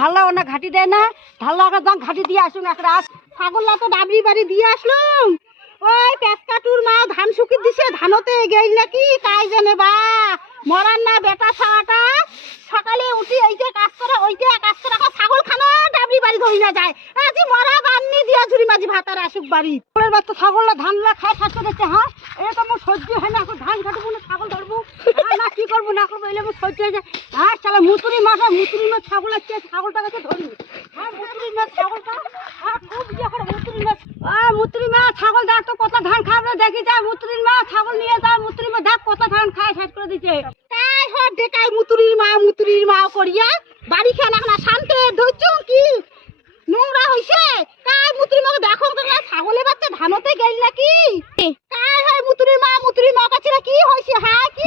ঢাল্লা ওনা ঘাটি দেয় না, ঢাল্লা একটা দাম ঘাটি দিয়ে আসুন একটা ছাগললা তো ডাবরি বাড়ি দিয়ে আসলাম। ওই পেঁচকাটুর মা ধান শুকি দিছে, ধানতে গেল নাকি কাই জানে বা মরার না বেটা ছাওয়াটা সকালে উঠি এইটা কাজ করে ওইটা কাজ করে ছাগল খানো ডাবরি বাড়ি ধরি না যায়। আজি মরা বান্নি দিয়া ঝুরি মাঝি ভাতার আসুক বাড়ি ছাগলের বাচ্চা ছাগললা ধানলা খায় থাকতে দেখছে। হ্যাঁ এটা তো আমার সহ্য হয় না, এখন ধান কাটবো না ছাগল ধরবো না কি করবো না করবো এলে আমার সহ্য হয়ে যায়। হ্যাঁ চালা মুতুরি মাছ ছাগল আছে, ছাগলটা কাছে ধরি। হ্যাঁ মুতুরি মাছ ছাগলটা খুব ইয়ে করে মুতুরি মাছ। মুতুরি মা ছাগল দেখ তো কত ধান খাবে দেখি যায়। মুতুরির মা ছাগল নিয়ে যায়, মুতুরির মা দেখ কত ধান খায় শেষ করে দিচ্ছে। তাই হট দেখাই মুতুরির মা করিয়া বাড়ি খেয়ে না শান্তি ধৈর্য কি নোংরা হইছে। কাই মুতুরির মাকে দেখো না ছাগলের বাচ্চা ধানতে গেল নাকি কাই হয় মুতুরির মা কাছে কি হইছে। হ্যাঁ কি